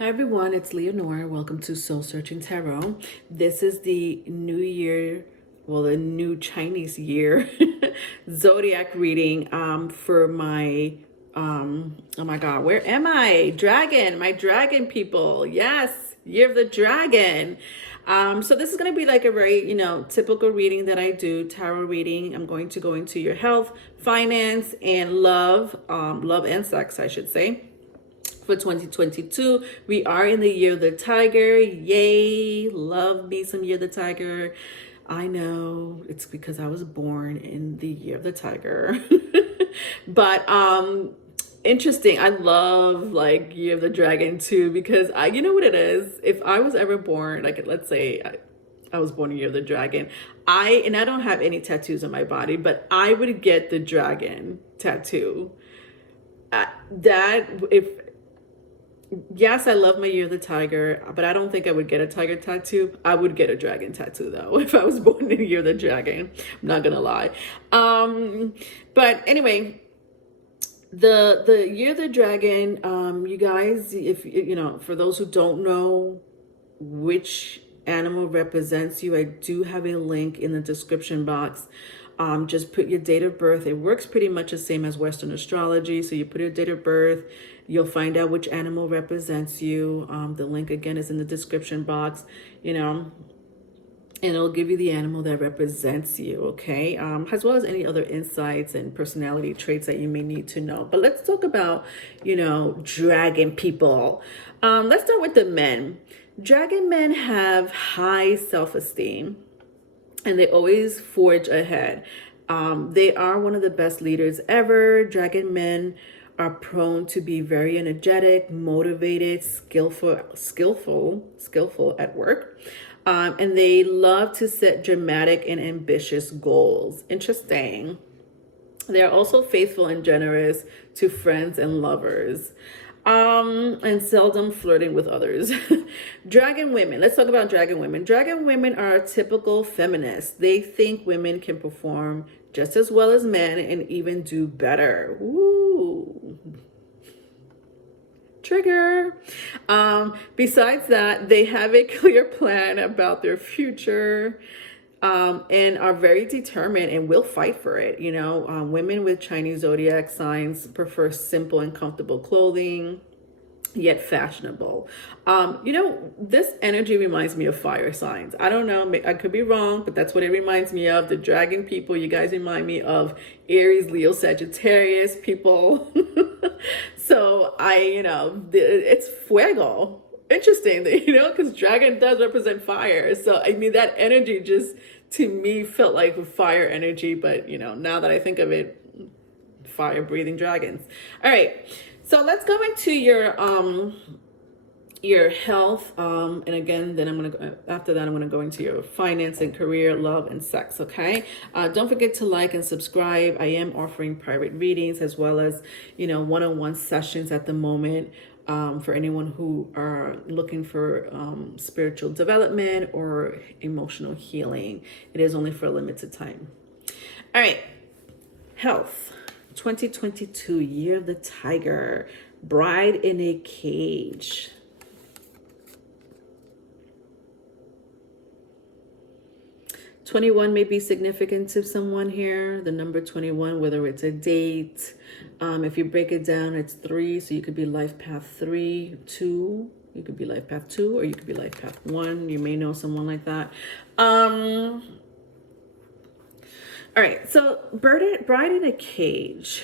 Hi everyone, it's Leonora. Welcome to Soul Searching Tarot. This is the new year, well, the new Chinese year zodiac reading for my oh my god, where am I? Dragon, my dragon people. Yes, year of the dragon. So this is going to be like a very, typical reading that I do, tarot reading. I'm going to go into your health, finance, and love, love and sex, I should say. For 2022, we are in the year of the tiger. Yay, love me some year of the tiger. I know it's because I was born in the year of the tiger. But interesting. I love like year of the dragon too, because you know what it is, if I was ever born, like let's say I was born in year of the dragon, I don't have any tattoos on my body, but I would get the dragon tattoo. That if Yes, I love my year of the tiger, but I don't think I would get a tiger tattoo. I would get a dragon tattoo though if I was born in the year of the dragon. I'm not gonna lie. But anyway, the year of the dragon, you guys, if for those who don't know which animal represents you, I do have a link in the description box. Just put your date of birth. It works pretty much the same as Western astrology. So you put your date of birth, you'll find out which animal represents you. The link again is in the description box, and it'll give you the animal that represents you, okay? As well as any other insights and personality traits that you may need to know. But let's talk about, dragon people. Let's start with the men. Dragon men have high self-esteem, and they always forge ahead. They are one of the best leaders ever. Dragon men are prone to be very energetic, motivated, skillful at work. And they love to set dramatic and ambitious goals. Interesting. They are also faithful and generous to friends and lovers. And seldom flirting with others. Dragon women. Let's talk about dragon women. Dragon women are typical feminists. They think women can perform just as well as men and even do better. Ooh. Trigger. Besides that, they have a clear plan about their future. And are very determined and will fight for it. Women with Chinese zodiac signs prefer simple and comfortable clothing, yet fashionable. This energy reminds me of fire signs. I don't know, I could be wrong, but that's what it reminds me of. The dragon people, you guys remind me of Aries, Leo, Sagittarius people. So it's fuego. Interesting, because dragon does represent fire. So I mean, that energy just to me felt like fire energy, but now that I think of it, fire breathing dragons. All right, so let's go into your health, and again, then after that I'm gonna go into your finance and career, love and sex. Okay, don't forget to like and subscribe. I am offering private readings as well as one-on-one sessions at the moment. For anyone who are looking for spiritual development or emotional healing. It is only for a limited time. All right, health. 2022, year of the tiger, bride in a cage. '21 may be significant to someone here. The number 21, whether it's a date. If you break it down, it's 3. So you could be life path 3, 2. You could be life path 2, or you could be life path 1. You may know someone like that. All right. So bride in a cage.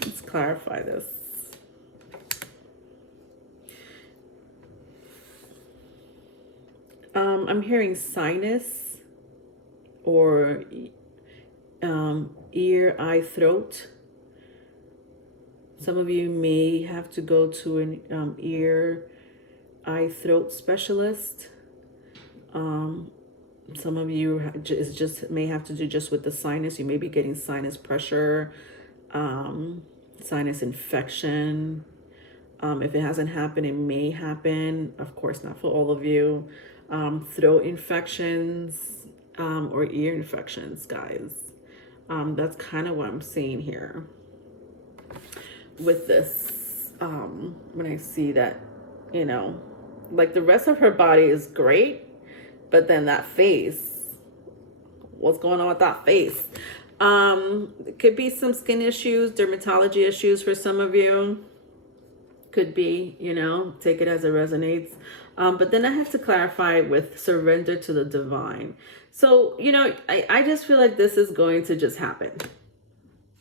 Let's clarify this. I'm hearing sinus or ear, eye, throat. Some of you may have to go to an ear, eye, throat specialist. Some of you may have to do just with the sinus. You may be getting sinus pressure, sinus infection. If it hasn't happened, it may happen. Of course, not for all of you. Throat infections or ear infections, guys. That's kind of what I'm seeing here with this when I see that you know, like the rest of her body is great, but then that face, what's going on with that face? It could be some skin issues, dermatology issues for some of you. Could be, take it as it resonates. But then I have to clarify with surrender to the divine. So, I just feel like this is going to just happen.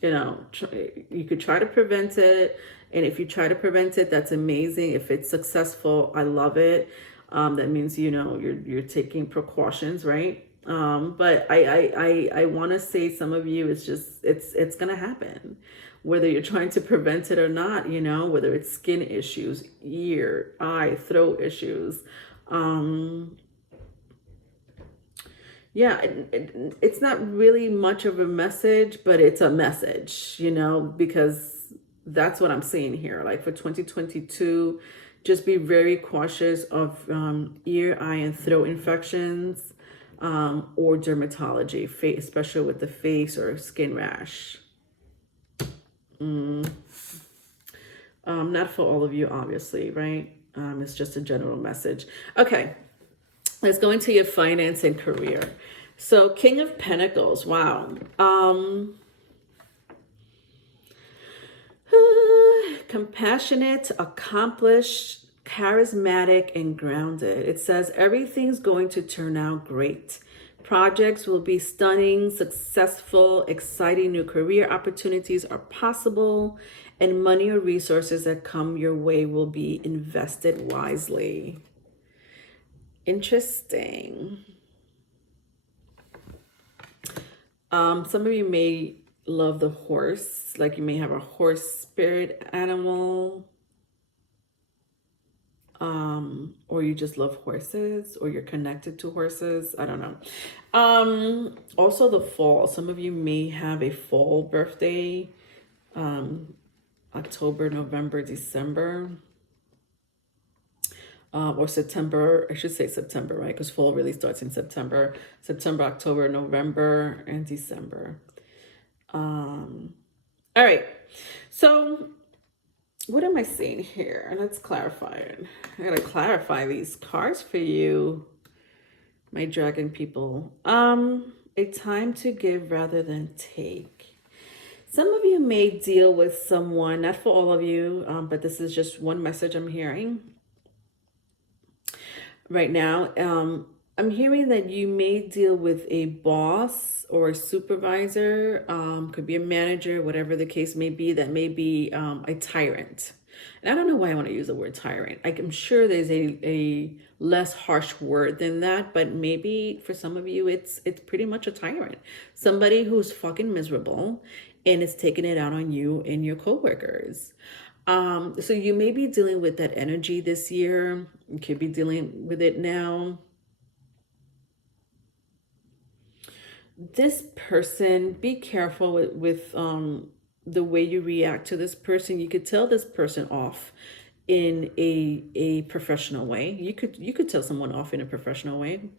You could try to prevent it. And if you try to prevent it, that's amazing. If it's successful, I love it. That means, you're taking precautions, right? But I want to say some of you, it's going to happen, whether you're trying to prevent it or not, whether it's skin issues, ear, eye, throat issues. It's not really much of a message, but it's a message, because that's what I'm seeing here. Like for 2022, just be very cautious of ear, eye, and throat infections, or dermatology, especially with the face or skin rash. Not for all of you, obviously, right? It's just a general message. Okay, let's go into your finance and career. So King of Pentacles, wow. Compassionate, accomplished, charismatic, and grounded. It says everything's going to turn out great. Projects will be stunning, successful, exciting new career opportunities are possible, and money or resources that come your way will be invested wisely. Interesting. Some of you may love the horse, like you may have a horse spirit animal, or you just love horses, or you're connected to horses. I don't know. Also the fall. Some of you may have a fall birthday, October, November, December, or September. I should say September, right? Because fall really starts in September. September, October, November, and December. All right. So what am I seeing here? Let's clarify it. I gotta clarify these cards for you, my dragon people. A time to give rather than take. Some of you may deal with someone, not for all of you, but this is just one message I'm hearing right now. I'm hearing that you may deal with a boss or a supervisor, could be a manager, whatever the case may be, that may be a tyrant. And I don't know why I want to use the word tyrant. I'm sure there's a less harsh word than that, but maybe for some of you, it's pretty much a tyrant. Somebody who's fucking miserable and is taking it out on you and your coworkers. So you may be dealing with that energy this year. You could be dealing with it now. This person, be careful with the way you react to this person. You could tell this person off in a professional way. You could tell someone off in a professional way.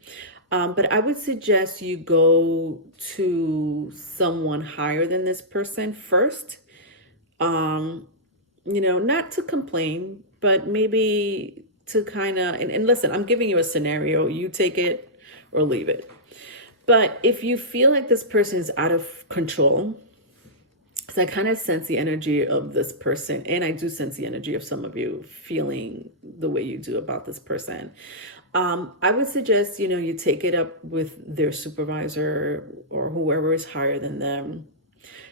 But I would suggest you go to someone higher than this person first. Not to complain, but maybe to kind of, and listen, I'm giving you a scenario. You take it or leave it. But if you feel like this person is out of control, because I kind of sense the energy of this person, and I do sense the energy of some of you feeling the way you do about this person. I would suggest, you take it up with their supervisor or whoever is higher than them.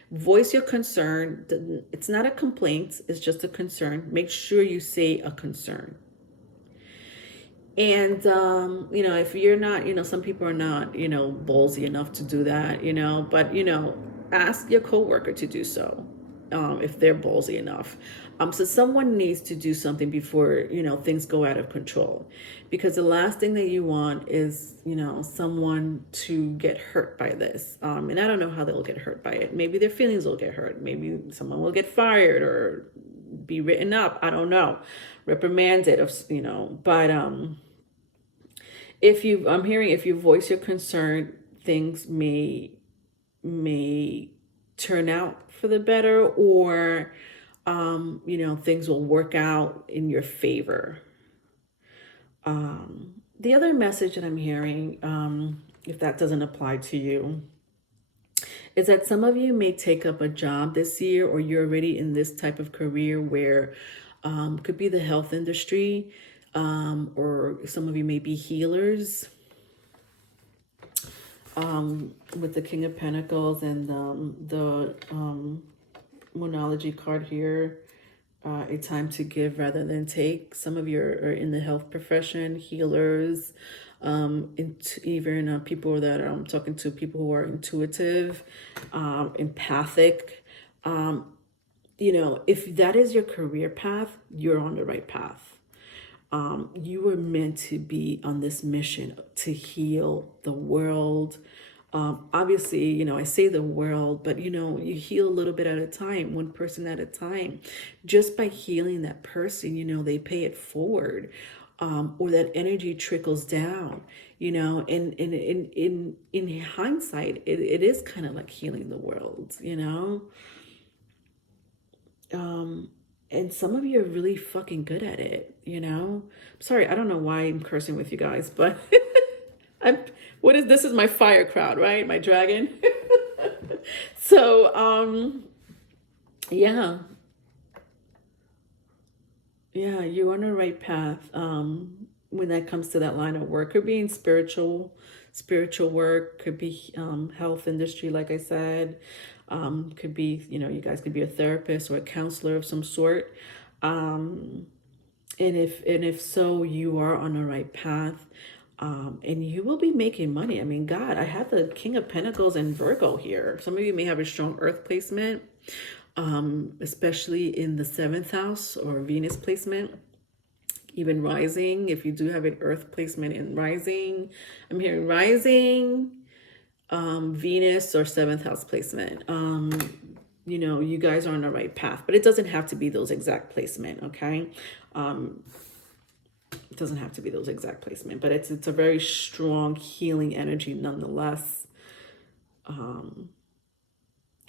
Voice your concern. It's not a complaint, it's just a concern. Make sure you say a concern. And, if you're not, some people are not, ballsy enough to do that, but, ask your coworker to do so, if they're ballsy enough. So someone needs to do something before, things go out of control, because the last thing that you want is, someone to get hurt by this. And I don't know how they'll get hurt by it. Maybe their feelings will get hurt. Maybe someone will get fired or be written up. I don't know. Reprimanded, but, I'm hearing if you voice your concern, things may turn out for the better, or things will work out in your favor. The other message that I'm hearing, if that doesn't apply to you, is that some of you may take up a job this year, or you're already in this type of career where could be the health industry, or some of you may be healers, with the King of Pentacles and the Monology card here. A time to give rather than take. Some of you are in the health profession, healers, even people that I'm talking to, people who are intuitive, empathic. If that is your career path, you're on the right path. You were meant to be on this mission to heal the world. Obviously, I say the world, but you heal a little bit at a time, one person at a time. Just by healing that person, they pay it forward, or that energy trickles down. And in hindsight, it is kind of like healing the world. And some of you are really fucking good at it. Sorry, I don't know why I'm cursing with you guys, but this is my fire crowd, right? My dragon. So, yeah, you're on the right path. When that comes to that line of work, could be in spiritual work, could be health industry, like I said, could be, you guys could be a therapist or a counselor of some sort. And if so, you are on the right path. And you will be making money. I mean, God, I have the King of Pentacles and Virgo here. Some of you may have a strong earth placement, especially in the 7th house or Venus placement, even rising. If you do have an earth placement in rising, I'm hearing rising, Venus or 7th house placement. You guys are on the right path, but it doesn't have to be those exact placement, okay? It doesn't have to be those exact placement, but it's a very strong healing energy nonetheless. And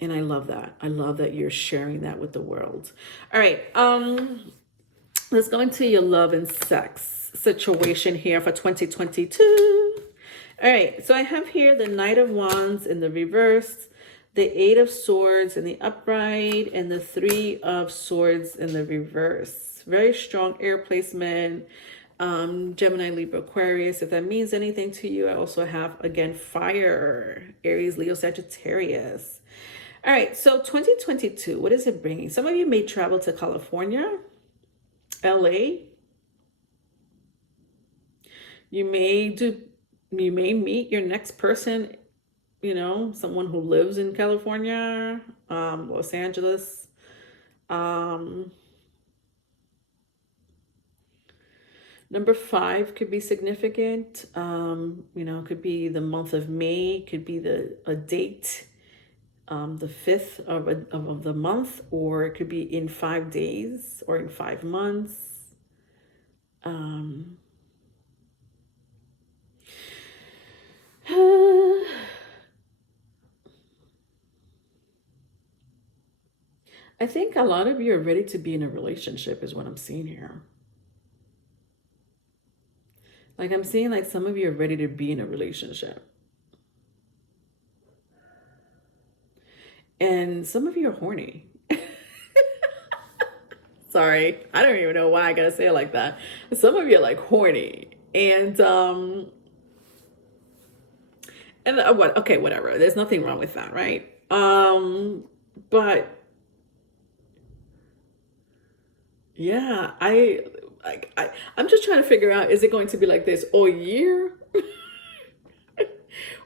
I love that. I love that you're sharing that with the world. All right. Let's go into your love and sex situation here for 2022. All right. So I have here the Knight of Wands in the reverse, the 8 of Swords in the upright, and the 3 of Swords in the reverse. Very strong air placement. Gemini, Libra, Aquarius. If that means anything to you, I also have, again, fire, Aries, Leo, Sagittarius. All right, so 2022, what is it bringing? Some of you may travel to California, LA. You may meet your next person, someone who lives in California, Los Angeles. Number 5 could be significant. Could be the month of May, could be a date, the 5th of the month, or it could be in 5 days or in 5 months. I think a lot of you are ready to be in a relationship is what I'm seeing here. Like I'm seeing like some of you are ready to be in a relationship. And some of you are horny. Sorry, I don't even know why I gotta say it like that. Some of you are like horny. And what? Okay, whatever. There's nothing wrong with that, right? But yeah, I'm just trying to figure out, is it going to be like this all year?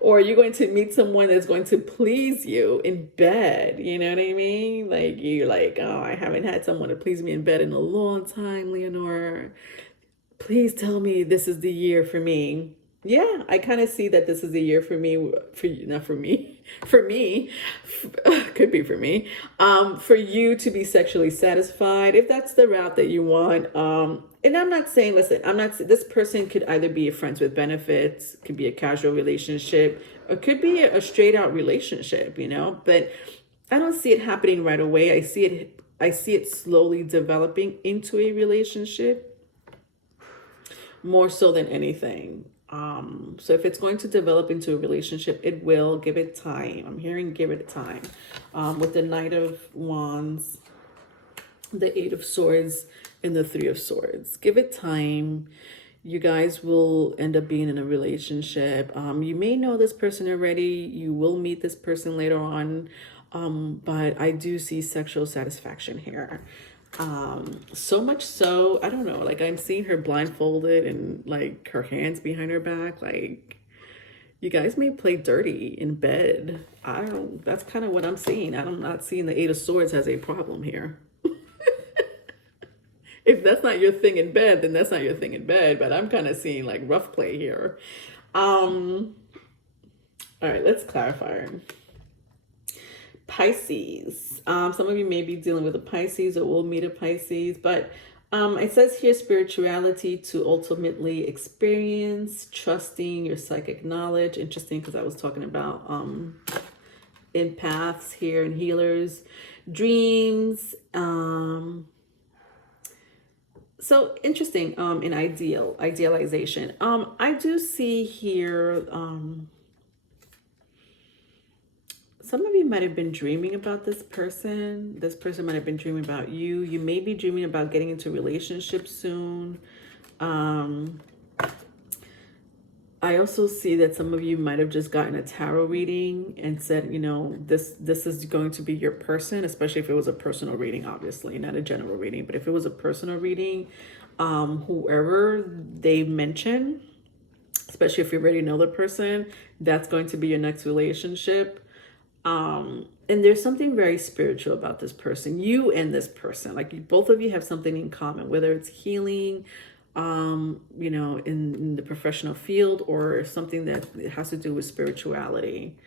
Or are you going to meet someone that's going to please you in bed? You know what I mean? Like you're like, oh, I haven't had someone to please me in bed in a long time, Leonora. Please tell me this is the year for me. Yeah, I kind of see that this is a year for me, for you, not for me, for me, could be for me, for you to be sexually satisfied, if that's the route that you want. And I'm not saying, listen, this person could either be a friends with benefits, could be a casual relationship, or could be a straight out relationship, but I don't see it happening right away. I see it slowly developing into a relationship. more so than anything. So if it's going to develop into a relationship, it will. Give it time. I'm hearing give it time. With the Knight of Wands, the Eight of Swords, and the Three of Swords. Give it time. You guys will end up being in a relationship. You may know this person already. You will meet this person later on. But I do see sexual satisfaction here. So much so, I don't know, like I'm seeing her blindfolded and like her hands behind her back. Like you guys may play dirty in bed. I don't know. That's kind of what I'm seeing. I'm not seeing the Eight of Swords has a problem here. If that's not your thing in bed, then that's not your thing in bed. But I'm kind of seeing like rough play here. All right, let's clarify. Pisces. Some of you may be dealing with a Pisces or will meet a Pisces, but it says here spirituality to ultimately experience, trusting your psychic knowledge. Interesting, because I was talking about empaths here and healers, dreams. So interesting in idealization. I do see here some of you might have been dreaming about this person. This person might have been dreaming about you. You may be dreaming about getting into a relationship soon. I also see that some of you might have just gotten a tarot reading and said, you know, this is going to be your person, especially if it was a personal reading, obviously, not a general reading. But if it was a personal reading, whoever they mention, especially if you already know the person, that's going to be your next relationship. And there's something very spiritual about this person, you and this person. Like both of you have something in common, whether it's healing, you know, in the professional field, or something that has to do with spirituality.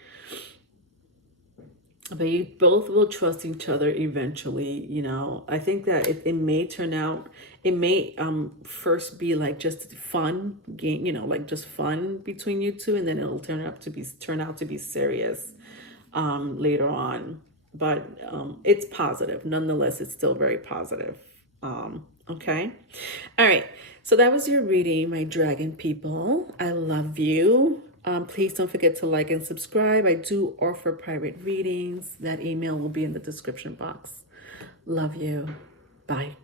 But you both will trust each other eventually. You know, I think that it may turn out, it may first be like just fun game, you know, like just fun between you two, and then it'll turn out to be serious later on. But it's positive nonetheless. It's still very positive. Okay, all right, so that was your reading, my dragon people. I love you. Please don't forget to like and subscribe. I do offer private readings. That email will be in the description box. Love you. Bye.